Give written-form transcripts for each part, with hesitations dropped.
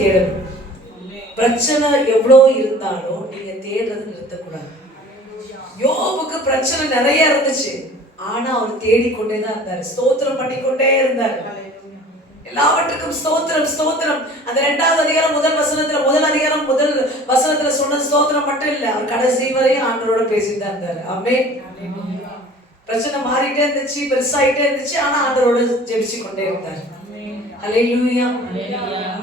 தேடணும். பிரச்சனை எவ்வளோ இருந்தாலும் நீங்க தேடுறது நிறுத்தக்கூடாது. யோபுக்கு பிரச்சனை நிறைய இருந்துச்சு, ஆனா அவர் தேடிக்கொண்டேதான் இருந்தாரு, ஸ்தோத்திரம் பண்ணிக்கொண்டே இருந்தாரு. எல்லாவற்றுக்கும் ஸ்தோத்திரம் ஸ்தோத்திரம். அந்த 2வது அதிகாரம் முதல் வசனத்துல சொன்ன ஸ்தோத்திரம் மட்டும் இல்ல, அவர் கடைசி வரையும் ஆண்டவரோட பேசிட்டு தான் இருந்தாரு. ஆமென். பிரச்சனை மாறிட்டே இருந்துச்சு, பெருசாயிட்டே இருந்துச்சு, ஆனா ஆண்டவரோட ஜெபிச்சு கொண்டே இருந்தாரு. ஹல்லேலூயா.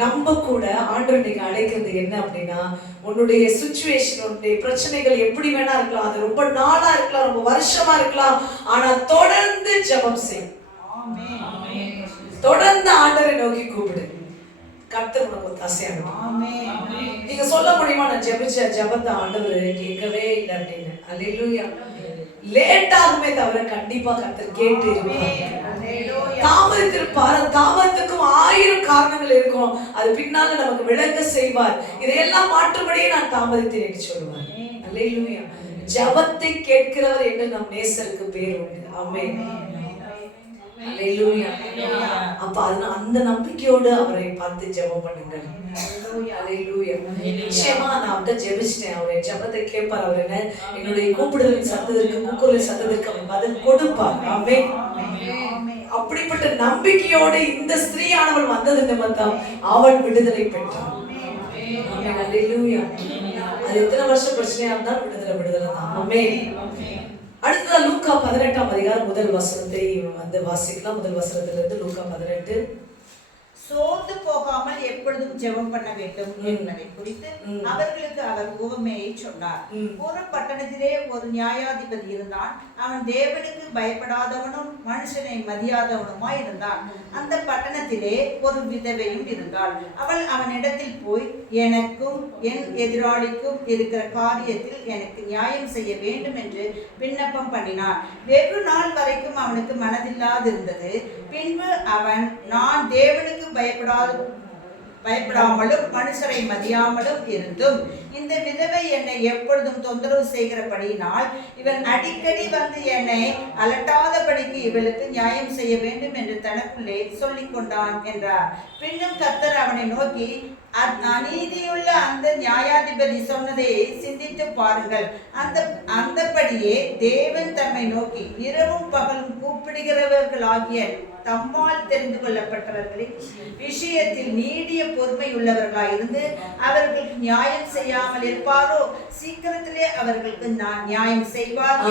நம்ம கூட ஆண்டவர் இன்னைக்கு அழைக்கிறது என்ன அப்படின்னா, உன்னுடைய சிச்சுவேஷன், உன்னுடைய பிரச்சனைகள் எப்படி வேணா இருக்கலாம், அது ரொம்ப நாளா இருக்கலாம், ரொம்ப வருஷமா இருக்கலாம், ஆனா தொடர்ந்து ஜெபம் செய். தொடர்ந்து ஆண்டவரை நோக்கி கூப்பிடு. கர்த்தர் உனக்கு ஒத்தாசையாகும். நீங்க சொல்ல முடியுமா, நான் ஜெபிச்ச ஜெபத்தை ஆண்டவர் கேட்கவே இல்லை அப்படின்னு? அல்லேலூயா. லேட் ஆகுமே தவிர கண்டிப்பா கர்த்தர் கேட்டு தாமதித்திருப்பார். தாமதத்துக்கும் 1000 காரணங்கள் இருக்கும், அது பின்னால நமக்கு விளங்க செய்வார். இதையெல்லாம் மாற்றும்படியே நான் தாமதித்தேன் சொல்லுவார். அல்லேலூயா. ஜெபத்தை கேட்கிறவர் என்று நம் நேசருக்கு பேர் உண்டு. ஆமென். அல்லேலூயா. அப்ப அந்த நம்பிக்கையோடு அவரை பார்த்து ஜெபம் பண்ணுங்கள். அல்லேலூயா. நிச்சயமா நான் அவர்கிட்ட ஜெபிச்சிட்டேன், அவரை ஜெபத்தை கேட்பார். அவர் என்ன, என்னுடைய கூப்பிடுதலின் சத்தத்திற்கு, கூக்குரலின் சத்தத்திற்கு அவர் பதில் கொடுப்பார். ஆமென். அப்படிப்பட்ட நம்பிக்கையோடு இந்த ஸ்திரீயானவள் வந்தது நிமித்தம் அவள் விடுதலை பெற்றாள். ஆமென். அல்லேலூயா. அது எத்தனை வருஷம் பிரச்சனையா இருந்தாலும் விடுதலை தான். ஆமென். அடுத்ததா லூக்கா 18ஆம் அதிகாரம் முதல் வசனத்தை வந்து வாசிக்கலாம். முதல் வசனத்திலிருந்து லூக்கா 18. சோர்ந்து போகாமல் எப்பொழுதும் ஜெபம் பண்ண வேண்டும் என்பதை குறித்து அவர்களுக்கு அவர் உவமையை சொன்னார். ஒரு பட்டணத்திலே ஒரு நியாயாதிபதி இருந்தான். அவன் தேவனுக்கு பயப்படாதவனும் மனுஷனை மதியாதவனுமாய் இருந்தான். அந்த பட்டணத்திலே ஒரு விதவையும் இருந்தாள். அவள் அவனிடத்தில் போய், எனக்கும் என் எதிராளிக்கும் இருக்கிற காரியத்தில் எனக்கு நியாயம் செய்ய வேண்டும் என்று விண்ணப்பம் பண்ணினான். வெகு நாள் வரைக்கும் அவனுக்கு மனதில்லாதிருந்தது. பின்பு அவன், நான் தேவனுக்கு பயப்படாமலும் மனுஷரை மதியாமலும் இருந்தும் இந்த விதவை என்னை எப்பொழுதும் தொந்தரவு செய்கிறபடியினால் இவன் அடிக்கடி வந்து என்னை அலட்டாதபடிக்கு இவளுக்கு நியாயம் செய்ய வேண்டும் என்று தனக்குள்ளே சொல்லிக் கொண்டான் என்றார். பின்னும் கர்த்தர் அவனை நோக்கி, அநீதியுள்ள அந்த நியாயாதிபதி சொன்னதை சிந்தித்து பாருங்கள். அந்தபடியே தேவன் தம்மை நோக்கி இரவும் பகலும் கூப்பிடுகிறவர்களாகிய தம்மால் தெரிந்து கொள்ளப்பட்டவர்களின் விஷயத்தில் நீடிய பொறுமை உள்ளவர்களாய் இருந்து அவர்களுக்கு நியாயம் செய்யாமல் இருப்பாரோ, சீக்கிரத்திலே அவர்களுக்கு நான் நியாயம் செய்வார்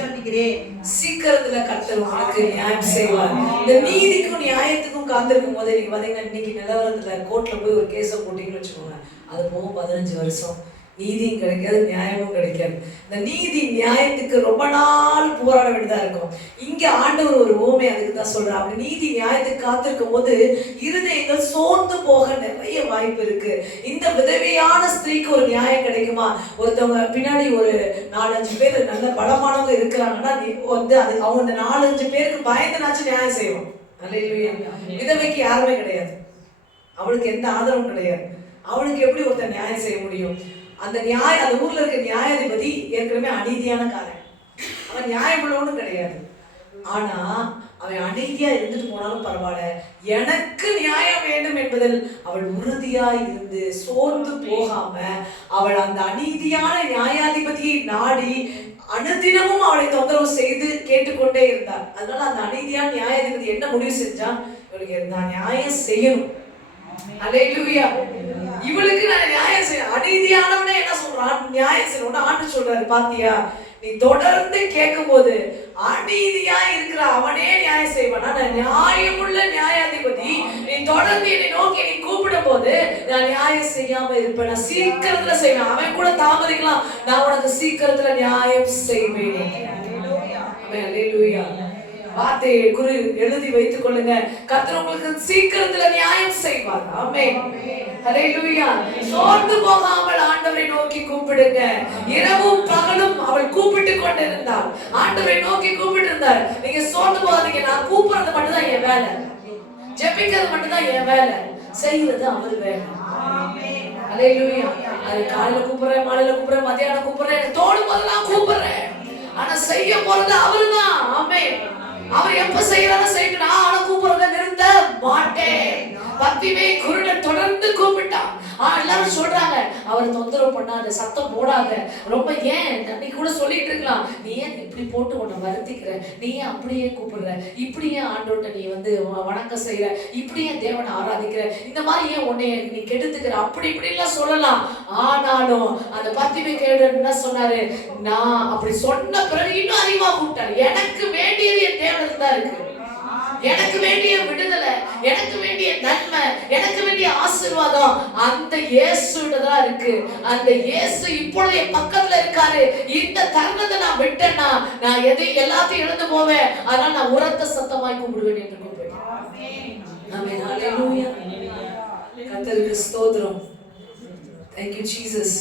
சொல்லுகிறேன். சீக்கிரத்துல கர்த்தர் உங்களுக்கு நியாயம் செய்வார். இந்த நீதிக்கும் நியாயத்துக்கும் காத்திருக்கும் போது நீங்க பாத்தீங்கன்னா, இன்னைக்கு நிலவரத்துல கோர்ட்ல போய் ஒரு கேஸை போட்டீங்கன்னு வச்சுக்கோங்க, அது போகும் 15 வருஷம், நீதியும் கிடைக்காது, நியாயமும் கிடைக்காது. இந்த நீதி நியாயத்துக்கு ரொம்ப நாள் போராட வேண்டியதா இருக்கும். இங்க ஆண்டவர் ஒரு ஓமை அதுக்கு தான் சொல்றாரு. அப்படி நீதி நியாயத்துக்கு காத்திருக்கும் போது இருதயங்கள் சோர்ந்து போக நிறைய வாய்ப்பு இருக்கு. இந்த விதவையான ஸ்திரீக்கு ஒரு நியாயம் கிடைக்குமா? ஒருத்தவங்க பின்னாடி ஒரு 4-5 பேர் நல்ல பலமானவங்க இருக்கிறாங்கன்னா வந்து அது அவங்க 4-5 பேருக்கு பயந்துனாச்சும் நியாயம் செய்வோம். அல்லேலூயா. விதவைக்கு யாருமே கிடையாது, அவளுக்கு எந்த ஆதரவும் கிடையாது. அவளுக்கு எப்படி ஒருத்தர் நியாயம் செய்ய முடியும்? அந்த ஊர்ல இருக்க நியாயாதிபதி ஏற்கனவே அநீதியான காரன், அவன் நியாயம் உள்ளவனும் கிடையாது. ஆனா அவன் அநீதியா இருந்துட்டு போனாலும் பரவாயில்ல, எனக்கு நியாயம் வேண்டும் என்பதில் அவள் உறுதியா இருந்து சோர்ந்து போகாம அவள் அந்த அநீதியான நியாயாதிபதியை நாடி அனுதினமும் அவளை தொந்தரவு செய்து கேட்டுக்கொண்டே இருந்தார். அதனால அந்த அநீதியான நியாயாதிபதி என்ன முடிவு செஞ்சா, இவளுக்கு நான் நியாயம் செய்யணும். அல்லேலூயா. இவளுக்கு நான் நியாயம் செய்யணும். அநீதியானவனே என்ன சொல்றான், நியாயம் செய்யணும். ஆண்டு சொல்றாரு, பாத்தியா, நீ தொடர்ந்து கேட்கும் போது அநீதியா இருக்கிற அவனே நியாயம் செய்வான். நான் நியாயமுள்ள நியாயாதிபதி, நீ தொடர்ந்து என்னை நோக்கி நீ கூப்பிடும் போது நான் நியாயம் செய்யாம இருப்பேன். நான் சீக்கிரத்துல செய்வேன். அவன் கூட தாமதிக்கலாம், நான் உனக்கு சீக்கிரத்துல நியாயம் செய்வேன். அல்லேலூயா. வார்த்தையை குறி எழுதி வைத்துக் கொள்ளுங்க. கர்த்தர் உங்களுக்கு சீக்கிரத்துல நியாயம் செய்வார். ஆமென். ஹல்லேலூயா. சோர்ந்து போகாமல் ஆண்டவரை நோக்கி கூப்பிடுங்க. இரவும் பகலும் அவள் கூப்பிட்டு கொண்டிருந்தாள், ஆண்டவரை நோக்கி கூப்பிட்டு இருந்தார். நீங்க சோர்ந்து போகாதீங்க. நான் கூப்பிடுறது மட்டும் தான் என் வேலை, ஜெபிக்கிறது மட்டும் தான் என் வேலை, செய்யறது அவர் வேலை. ஆமென். ஹல்லேலூயா. அது காலையில கூப்பிடுறேன், மாலையில கூப்பிடுறேன், மத்தியானம் கூப்பிடுறேன், தோடும் போதெல்லாம் கூப்பிடுறேன், ஆனா செய்ய போறது அவர்தான். ஆமென். அவர் எப்ப செய்யறாலும் செய்யணும். நான் கூப்பிடுறத நிறுத்த மாட்டேன். பத்திமே குருடன் தொடர்ந்து எல்லாரும் சொல்றாங்க, அவரை தொந்தரவு பண்ணாத, சத்தம் போடாத, ரொம்ப ஏன் அன்னைக்கு கூட சொல்லிட்டு இருக்கலாம், நீ ஏன் இப்படி போட்டு உன்னை வருத்திக்கிற, நீ ஏன் அப்படியே கூப்பிடுற, இப்படியே ஆண்டோட்ட நீ வந்து வணக்கம் செய்யற, இப்படியே தேவனை ஆராதிக்கிற, இந்த மாதிரி ஏன் உன்னை நீ கெடுத்துக்கிற, அப்படி இப்படி எல்லாம் சொல்லலாம். ஆனாலும் அந்த பத்திமை கேடு என்ன சொன்னாரு, நான் அப்படி சொன்ன பிறகு இன்னும் அதிகமா கூப்பிட்டாரு. எனக்கு வேண்டியது என் தேவனுக்கு தான் இருக்கு. எனக்கு வேண்டிய விடுதலை, எனக்கு வேண்டிய நன்மை, எனக்கு வேண்டிய ஆசீர்வாதம் அந்த இயேசுகிட்ட தான் இருக்கு. அந்த இயேசு இப்பொழுது என் பக்கத்துல இருக்காரு. இந்த தருணத்தை நான் விட்டேன்னா நான் எல்லாத்தையும் இழந்து போவேன். அதனால நான் உரத்த சத்தமாய் கூப்பிடுவேன் என்று கூப்பிடுவேன். ஆமென். ஹல்லேலூயா. கர்த்தருக்கு ஸ்தோத்திரம். Thank you Jesus.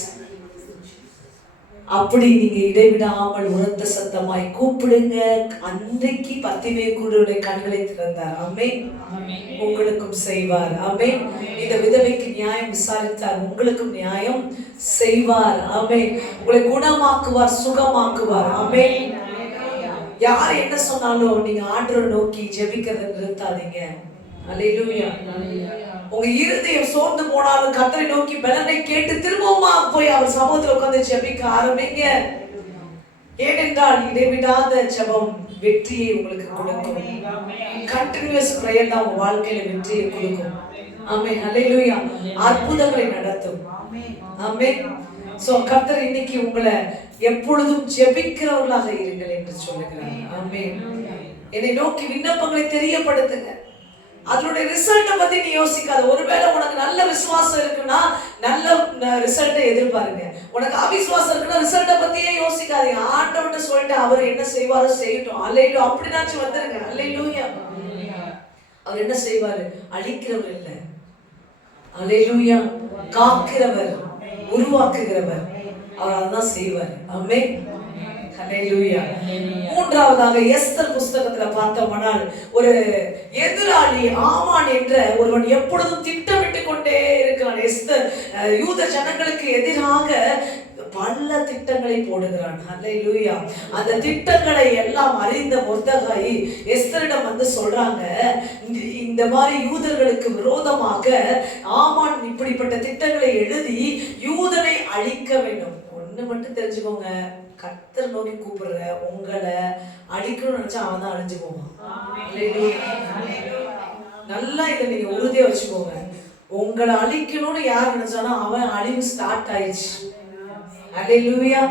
அப்படி நீங்க இடைவிடாமல் உரத்த சத்தமாய் கூப்பிடுங்க. அன்றைக்கு பத்திமே கூடுடைய கண்களை திறந்தார். ஆமென். உங்களுக்கும் செய்வார். ஆமென். இந்த விதவைக்கு நியாயம் விசாரித்தார், உங்களுக்கும் நியாயம் செய்வார். ஆமென். உங்களை குணமாக்குவார், சுகமாக்குவார். ஆமென். யார் என்ன சொன்னாலும் நீங்க ஆண்டவரை நோக்கி ஜெபிக்கிறதை நிறுத்தாதீங்க. அல்லேலூயா. உங்க இருதயம் சோர்ந்து போனாலும் கர்த்தரை நோக்கி பலனை கேட்டு திரும்பவுமா போய் அவர் சமூகத்தில் உட்கார்ந்து ஜெபிக்க ஆரம்பிங்க. ஏனென்றால் இடைவிடாத ஜெபம் வெற்றியை உங்களுக்கு கொடுக்கும். கண்டினியூஸ் பிரேயர் தான் உங்க வாழ்க்கையில வெற்றியை கொடுக்கும். ஆமென். ஹல்லேலூயா. அற்புதங்களை நடத்தும். ஆமென். சோ கர்த்தர் இன்னைக்கு உங்களை எப்பொழுதும் ஜெபிக்கிறவர்களாக இருங்கள் என்று சொல்லுகிறார். ஆமென். என்னை நோக்கி விண்ணப்பங்களை தெரியப்படுத்துங்க. அதனுடைய ரிசல்ட்டை பத்தி நீ யோசிக்காத. ஒருவேளை உனக்கு நல்ல விசுவாசம் இருக்குன்னா நல்ல ரிசல்ட்டை எதிர்பாருங்க. உனக்கு அவிசுவாசம் இருக்குன்னா ரிசல்ட்டை பத்தியே யோசிக்காதீங்க. ஆண்டவர்கிட்ட சொல்லிட்டு அவர் என்ன செய்வாரோ செய்யட்டும். அல்லேலூயா. அப்படினாச்சும் வந்துருங்க. அல்லேலூயா. அவர் என்ன செய்வாரு? அழிக்கிறவர் இல்லை. அல்லேலூயா. காக்கிறவர், உருவாக்குகிறவர். அவர் அதான் செய்வார். ஆமென். ஹல்லேலூயா. மூன்றாவதாக எஸ்தர் புஸ்தகத்துல பார்த்தோம்னால் ஒரு எதிராளி ஆமான் என்ற ஒருவன் எப்பொழுதும் திட்டமிட்டு கொண்டே இருக்கிறான். எஸ்தர் யூத ஜனங்களுக்கு எதிராக பல திட்டங்களை போடுகிறான். ஹல்லேலூயா. அந்த திட்டங்களை எல்லாம் அறிந்த மொர்தெகாய் எஸ்தரிடம் வந்து சொல்றாங்க, இந்த மாதிரி யூதர்களுக்கு விரோதமாக ஆமான் இப்படிப்பட்ட திட்டங்களை எழுதி யூதனை அழிக்க வேண்டும். ஒண்ணு மட்டும் தெரிஞ்சுக்கோங்க, கர்த்தர் நோக்கி கூப்பிடுற உங்களை அழிக்கணும்னு நினைச்சா அவன் தான் அழிஞ்சு போவான். நல்லா இதை நீங்க உறுதியா வச்சுக்கோங்க. உங்களை அழிக்கணும்னு யார் நினைச்சானோ அவன் அழிவு ஸ்டார்ட் ஆயிடுச்சு. அல்லேலூயா.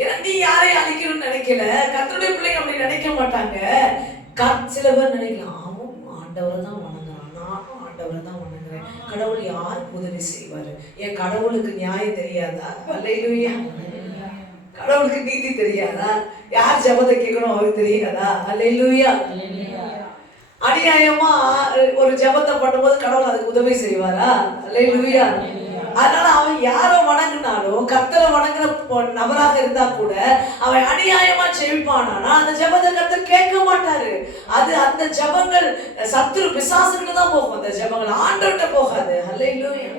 ஏன்னா நீ யாரையும் அழிக்கணும்னு நினைக்கல. கர்த்தருடைய பிள்ளைங்க அப்படி நினைக்க மாட்டாங்க. சில பேர் நினைக்கலாம், அவன் ஆண்டவரை தான் வணங்குறான், நானும் ஆண்டவரை தான் வணங்குறேன், கடவுள் யாருக்கு உதவி செய்வாரு, என் கடவுளுக்கு நியாயம் தெரியாதா? அல்லேலூயா. கடவுளுக்கு நீதி தெரியாதா? யார் ஜெபத்தை கேட்கணும் அவருக்கு தெரியாதா? அல்லேலூயா. அநியாயமா ஒரு ஜெபத்தை பண்ணும்போது கடவுள் அதுக்கு உதவி செய்வாரா? அல்லேலூயா. அதனால அவன் யாரோ வணங்கினாலும் கர்த்தரை வணங்குற நபராக இருந்தா கூட அவன் அநியாயமா ஜெபிப்பானா அந்த ஜெபத்தை கர்த்தர் கேட்க மாட்டாரு. அது அந்த ஜெபங்கள் சத்துரு பிசாசுக்கு தான் போகும். அந்த ஜெபங்கள் ஆண்டவர்கிட்ட போகாது. அல்லேலூயா.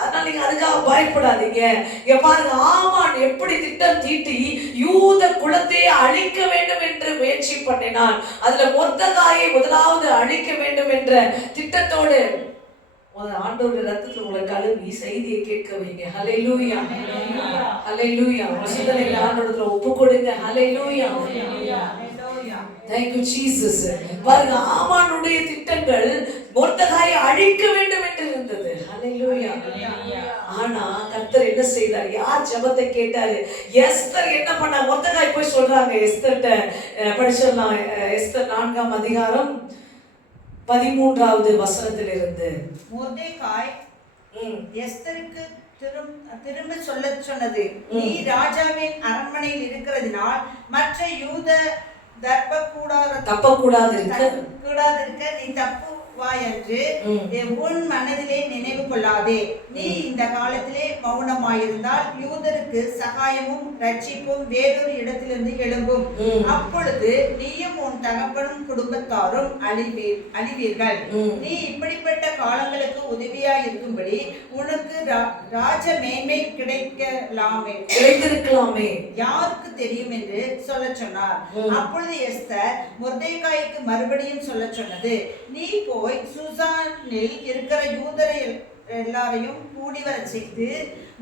அதனால நீங்க அதுக்காக பயப்படாதீங்க. இங்க பாருங்க, ஆமான் எப்படி திட்டம் தீட்டி யூத குலத்தை அழிக்க வேண்டும் என்று முயற்சி பண்ணினான். அதுல மொர்தெகாயை முதலாவது அழிக்க வேண்டும் என்ற திட்டத்தோடு ஆண்டவருடைய ரத்தத்துல உங்களை கழுவி செய்தியை கேட்க வைங்க. ஹல்லேலூயா. ஹல்லேலூயா. சிந்தனைகளை ஆண்டவருடைய ஒப்பு கொடுங்க. ஹல்லேலூயா. Thank you Jesus. பாருங்க, ஆமானுடைய திட்டங்கள் மொர்தெகாயை அழிக்க வேண்டும் என்று இருந்தது. ஹல்லேலூயா. ஆனா கர்த்தர் என்ன செய்தார்? யார் ஜெபத்தை கேட்டாரு? எஸ்தர் என்ன பண்ணா? மொர்தெகாய் போய் சொல்றாங்க எஸ்தர்ட்ட. படிச்சிடலாம். எஸ்தர் 4ஆம் அதிகாரம் 13வது வசனத்திலிருந்து. மொர்தெகாய் எஸ்தருக்கு திரும்ப சொல்ல சொன்னது, நீ ராஜாவின் அரண்மனையில் இருக்கிறதினால் மற்ற யூத தப்பக்கூடாது இருக்க நீ தப்புவாயென்று உன் மனதிலே நினைவு கொள்ளாதே. நீ இந்த காலத்திலே மௌனமாயிருந்தால் யூதருக்கு சகாயமும் ரட்சிப்பும் வேறொரு இடத்திலிருந்து எழும்பும். அப்பொழுது நீயும் உன் தகப்பனும் குடும்பத்தாரும் அழிவீர்கள். நீ இப்படிப்பட்ட காலங்களுக்கு உதவியாய் இருக்கும்படி உனக்கு ராஜ மேன்மை கிடைத்திருக்கலாமே யாருக்கு தெரியும் என்று சொல்ல சொன்னார். அப்பொழுது எஸ்தர் மொர்தெகாய்க்கு மறுபடியும் சொல்ல சொன்னது, நீ போய் சூசானில் இருக்கிற எல்லாரையும் கூடி வர செய்து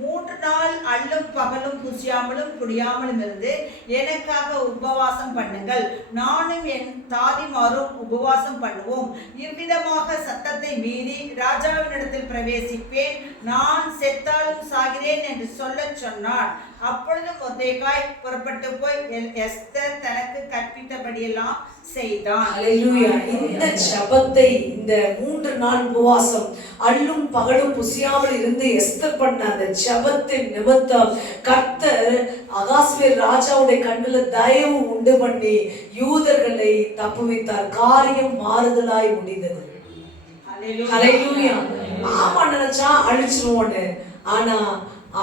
3 நாள் அல்லும் பகலும் புசியாமலும் குடியாமலும் இருந்து எனக்காக உபவாசம் பண்ணுங்கள், நானும் என் தாதிமாரும் உபவாசம் பண்ணுவோம். இவ்விதமாக சத்தத்தை மீறி ராஜாவினிடத்தில் பிரவேசிப்பேன், நான் செத்தாலும் சாகிறேன் என்று சொல்லச் சொன்னார். அப்பொழுது மொர்தெகாய் புறப்பட்டு போய் எஸ்தர் தனக்கு கற்பித்தபடியெல்லாம் செய்தான். ஹல்லேலூயா. இந்த ஜெபத்தை, இந்த 3 நாள் உபவாசம் அல்லும் பகலும் புசியாமல் இருந்து எஸ்தர் பண்ண அந்த ஜெபத்தின் நிமித்தம் கர்த்தர் அகாஸ்வேர் ராஜாவுடைய கண்ணுல தயவு உண்டு பண்ணி யூதர்களை தப்புவித்தார். காரியம் மாறுதலாய் முடிந்தது. ஹல்லேலூயா. ஆமா, நினைச்சா அழிச்சிருவோன்னு, ஆனா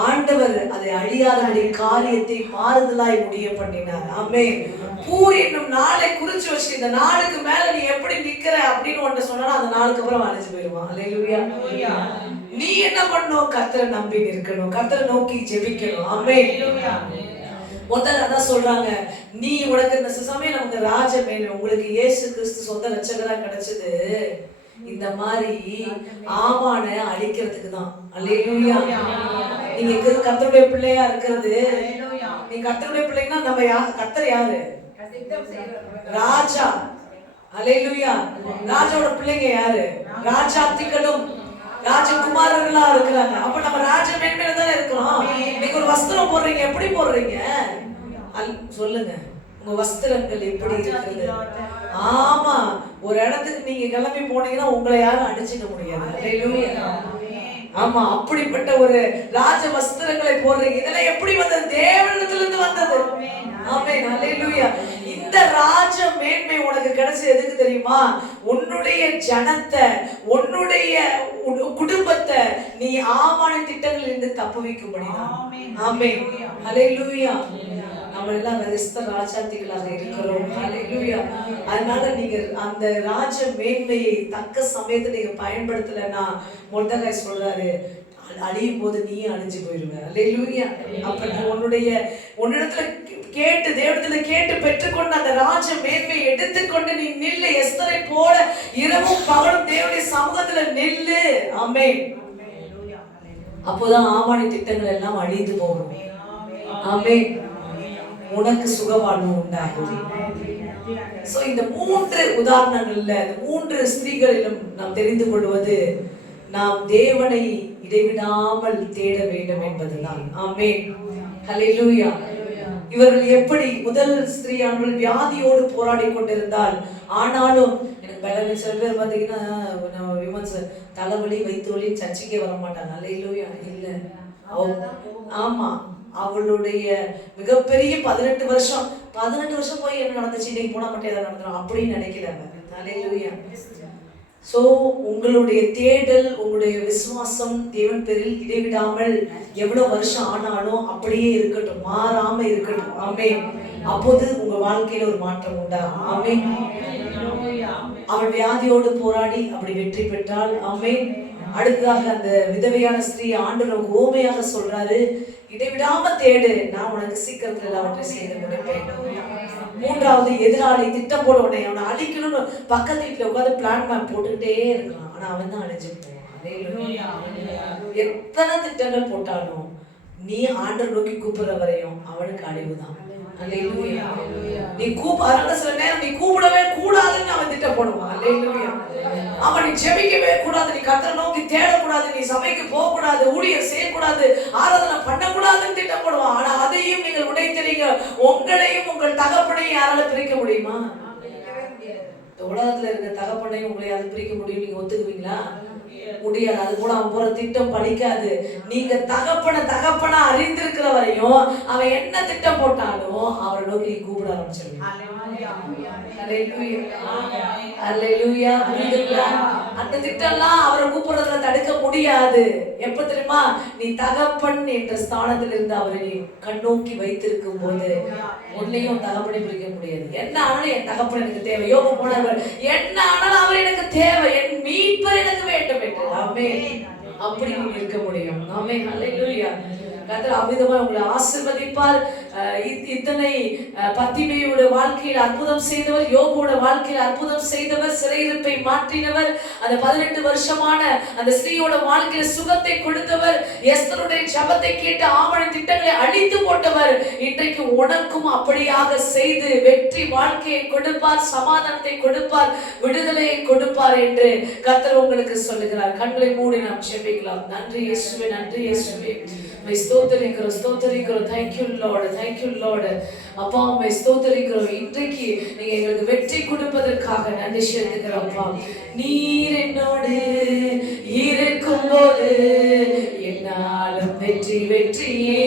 ஆண்டவர் அதை அழியாதபடி காரியத்தை மாறுதலாய் முடிய பண்ணினார். ஆமென். பூர் என்னும் நாளை குறிச்சு வச்சு, இந்த நாளுக்கு மேல நீ எப்படி நிக்கிற அப்படின்னு ஒன்று சொன்னா அந்த நாளுக்கு அப்புறம் அழிஞ்சு போயிடுவான். ஹல்லேலூயா. நீ என்ன பண்ணணும்? கர்த்தரை நம்பி நிற்கணும், கர்த்தரை நோக்கி ஜெபிக்கணும். ஆமென். முதல்ல அதான் சொல்றாங்க, நீ உனக்கு இந்த சமயம் நமக்கு ராஜ வேணும், உங்களுக்கு இயேசு கிறிஸ்து சொந்த ரட்சகரா கிடைச்சது இந்த மாதிரி ஆமான அழிக்கிறதுக்கு தான். அல்லேலூயா. நீங்க கர்த்தருடைய பிள்ளையா இருக்கிறது, நீ கர்த்தருடைய பிள்ளைன்னா நம்ம கர்த்தர் யாரு? ராஜா. அல்லேலூயா. ராஜாவோட பிள்ளைங்க யாரு? ராஜாத்திகளும் ராஜகுமாரர்களா இருக்கிறாங்க. அப்ப நம்ம ராஜ மேன்மையில தானே இருக்கிறோம். நீங்க ஒரு வஸ்திரம் போடுறீங்க, எப்படி போடுறீங்க? சொல்லுங்க, உங்க வஸ்திரங்கள் எப்படி இருக்கிறது? ஆமா, ஒரு இடத்துக்கு நீங்க கிளம்பி போனீங்கன்னா உங்களை யாரும் அடிச்சுக்க முடியாது. அல்லேலூயா. ஆமா, அப்படிப்பட்ட ஒரு ராஜ வஸ்திரங்களை போடுறீங்க. இதெல்லாம் எப்படி வந்தது? தேவனிடத்துல இருந்து வந்தது. ஆமென். அல்லேலூயா. இந்த ராஜ மேன்மை உனக்கு கிடைச்சது எதுக்கு தெரியுமா? உன்னுடைய ஜனத்தை, உன்னுடைய குடும்பத்தை நீ ஆமானின் திட்டங்களில் இருந்து தப்புவிக்கும்படிதான். ஆமென். அல்லேலூயா. நம்ம எல்லாம் எஸ்தர் ராஜாத்திகளாக இருக்கிறோம். ஹல்லேலூயா. அதனால நீங்க அந்த ராஜ மேன்மையை தக்க சமயத்தை நீங்க பயன்படுத்தலைன்னா மொர்தெகாய் சொல்றாரு, அழியும் போது நீ அழிஞ்சு போயிடுவ. அல்லேலூயா. அப்ப உன்னிடத்துல கேட்டு, தேவனிடத்துல கேட்டு பெற்றுக்கொண்டு அந்த ராஜ மேன்மையை எடுத்துக்கொண்டு நீ நில்லு. எஸ்தரை போல இரவும் பகலும் தேவனுடைய சமூகத்துல நில்லு. ஆமென். அப்போதான் ஆமானின் திட்டங்கள் எல்லாம் அழிந்து போகும். ஆமென். உனக்கு சுகவாழ்வு உண்டாகும். சோ இந்த 3 உதாரணங்கள்ல, இந்த 3 ஸ்திரீகளிலும் நாம் தெரிந்து கொள்வது, நாம் தேவனை இடைவிடாமல் தேட வேண்டும் என்பதுதான். ஆமென். ஹல்லேலூயா. இவர்கள் எப்படி, முதல் ஸ்திரீயானவள் வியாதியோடு போராடி கொண்டிருந்தால், ஆனாலும் எனக்கு பலனை சில பேர் பார்த்தீங்கன்னா விமன்ஸ் தலைவலி வயிற்று வலி சர்ச்சைக்கே வர மாட்டாங்க. ஹல்லேலூயா. இல்ல, ஆமா, அவளுடைய மிகப்பெரிய 18 வருஷம் போய் என்ன நடந்துச்சு, இன்னைக்கு போனா மட்டும் எதாவது நடந்துடும் அப்படின்னு நினைக்கிறாங்க. ஹல்லேலூயா. சோ உங்களுடைய தேடல், உங்களுடைய விசுவாசம் தேவன் பேரில் இடைவிடாமல் எவ்வளவு வருஷம் ஆனாலும் அப்படியே இருக்கட்டும், மாறாம இருக்கட்டும். ஆமென். அப்போது உங்க வாழ்க்கையில ஒரு மாற்றம் உண்டாகும். ஆமென். அவள் வியாதியோடு போராடி அப்படி வெற்றி பெற்றாள். ஆமென். அடுத்ததாக அந்த விதவையான ஸ்திரீ ஆண்டவர் ஓமையாக சொல்றாரு, இடைவிடாம தேடு, நான் உனக்கு சீக்கிரத்துல எல்லாவற்றையும் செய்து முடிப்பேன். மூன்றாவது, எதிராளி திட்டம் போட உடனே அவனை அழிக்கணும்னு பக்கத்து வீட்டுல உட்காந்து பிளான் மேப் போட்டுக்கிட்டே இருக்கலாம், ஆனா அவன் தான் அழிஞ்சு போவான். எத்தனை திட்டங்கள் போட்டாலும் நீ ஆண்டவர் நோக்கி கூப்பிடுற வரையும் அவனுக்கு அழிவுதான். நீ அதனால சில நேரம் நீ கூப்பிடவே கூடாதுன்னு அவன் திட்டம் போடுவான். அல்லேலூயா. அவன் நீ ஜெபிக்கவே கூடாது, நீ கர்த்தரை நோக்கி தேடக்கூடாது, நீ சபைக்கு போக கூடாது, ஊழியர் செய்யக்கூடாது, ஆராதனை பண்ணக்கூடாதுன்னு திட்டம் போடுவான். ஆனா அதையும் நீங்கள் உடைத்தீங்க. உங்களையும் உங்கள் தகப்பனையும் யாரால பிரிக்க முடியுமா? இந்த உலகத்துல இருக்க தகப்பனையும் உங்களை அதை பிரிக்க முடியும், நீங்க ஒத்துக்குவீங்களா? முடியாது. அது கூட அவன் போற திட்டம் படிக்காது. நீங்க தகப்பனா அறிந்திருக்கிற வரையும் அவன் என்ன திட்டம் போட்டாலும் அவரை நோக்கி கூப்பிட ஆரம்பிச்சிருவீங்க. அந்த திட்டம்லாம் அவரை கூப்பிடுறதுல தடுக்க முடியாது. எப்ப தெரியுமா? நீ தகப்பன் என்ற ஸ்தானத்தில் இருந்து அவரை நீ கண்ணோக்கி வைத்திருக்கும் போது உன்னையும் தகப்பனை பிரிக்க முடியாது. என்ன ஆனாலும் என் தகப்பன் எனக்கு தேவை. யோபு போனவர், என்ன ஆனாலும் அவர் எனக்கு தேவை, என் மீட்பர் எனக்கு வேண்டும் என்று. ஆமென். அப்படி நீ இருக்க முடியும். ஆமென். ஹல்லேலூயா. கர்த்தர் அவ்விதமாக உங்களை ஆசீர்வதிப்பார். இத்தனை பத்திமையோட வாழ்க்கையில் அற்புதம் செய்தவர், யோபோட வாழ்க்கையில் அற்புதம் செய்தவர், சிறையிருப்பை மாற்றினவர், அந்த 18 வருஷமான அந்த ஸ்திரீயோட வாழ்க்கையில் சுகத்தை கொடுத்தவர், எஸ்தருடைய ஜெபத்தை கேட்டு ஆவண திட்டங்களை அழித்து போட்டவர், இன்றைக்கு உனக்கும் அப்படியாக செய்து வெற்றி வாழ்க்கையை கொடுப்பார், சமாதானத்தை கொடுப்பார், விடுதலையை கொடுப்பார் என்று கர்த்தர் உங்களுக்கு சொல்லுகிறார். கண்களை மூடி நாம் ஜெபிக்கலாம். நன்றி இயேசுவே, நன்றி இயேசுவே. ஸ்தோத்திரிக்கிறோம், ஸ்தோத்திரிக்கிறோம். Thank you Lord, thank you Lord. அப்பா உம்மை ஸ்தோத்திரிக்கிறோம். இன்றைக்கு நீங்க எங்களுக்கு வெற்றி கொடுப்பதற்காக நன்றி செலுத்துகிறோம். அப்பா நீர் என்னோடு இருக்கும்போது என்னாலும் வெற்றி வெற்றியே.